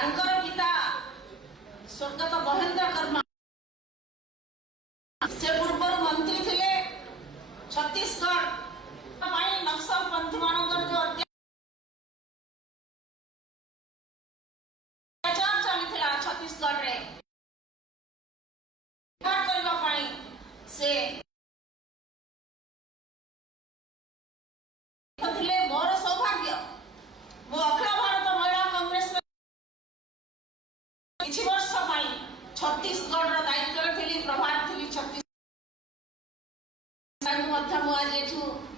पिता स्वर्गत महेंद्र कर्मा से पूर्व मंत्री थे छत्तीसगढ़ नक्सल पंथी मानकर जो अत्याचार चली छत्तीसगढ़ रे से मोर सौभाग्य मो अखिल भारत महिला कांग्रेस किछि वर्ष छत्तीसगढ़ दायित्व थी प्रभार थी छत्तीसगढ़ आज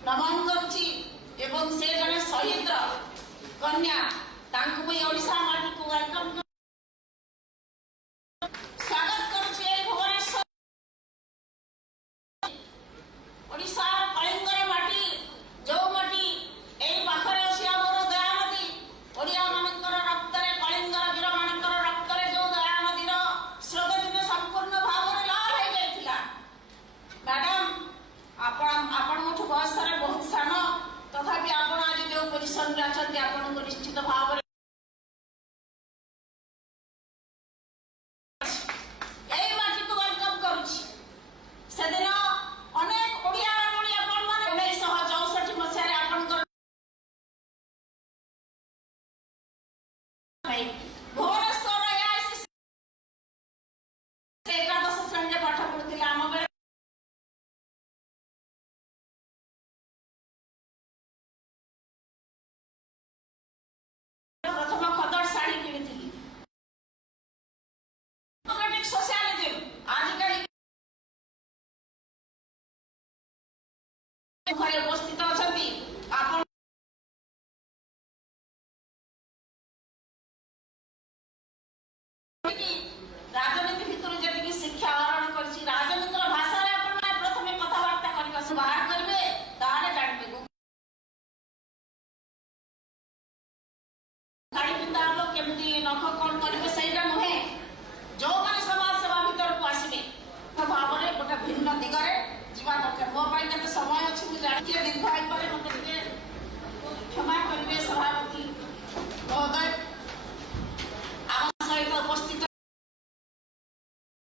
नमन करुच्ची से जड़े शहीद कन्या ओडिशा माटी को वेलकम स्वागत करुच्ची भुवनेश्वर ओडिशा कलिंगर माटी जो माटी एई पाखरे अछि हमर दयानदी ओडिया मानकर रक्तरे कलिंगर वीर मानकर रक्तरे जो दयानदीर स्रोत दिन संपूर्ण भाव रे लाल हो जाइथिला। मैडम आपण मोठु बयस रे बहुत सान तथापि आपण आज जो पोजिशन रे अछंती आपण को निश्चित भाव रे एई माटी को वेलकम करूची। सेदिन अनेक ओडिया रमणी आपण माने 1964 मसिया रे आपण को भुवनेश्वर एकादश श्रेणी पाठ पढ़ुला आम बेले प्रथम खदड़ शाढ़ी किणी सोशलिज्म आजिकल घरे उपस्थित अच्छा आपण राजनीति भितर जी शिक्षा आहरण कर राजनीतिर भाषा प्रथम कथबार्ता करने बाहर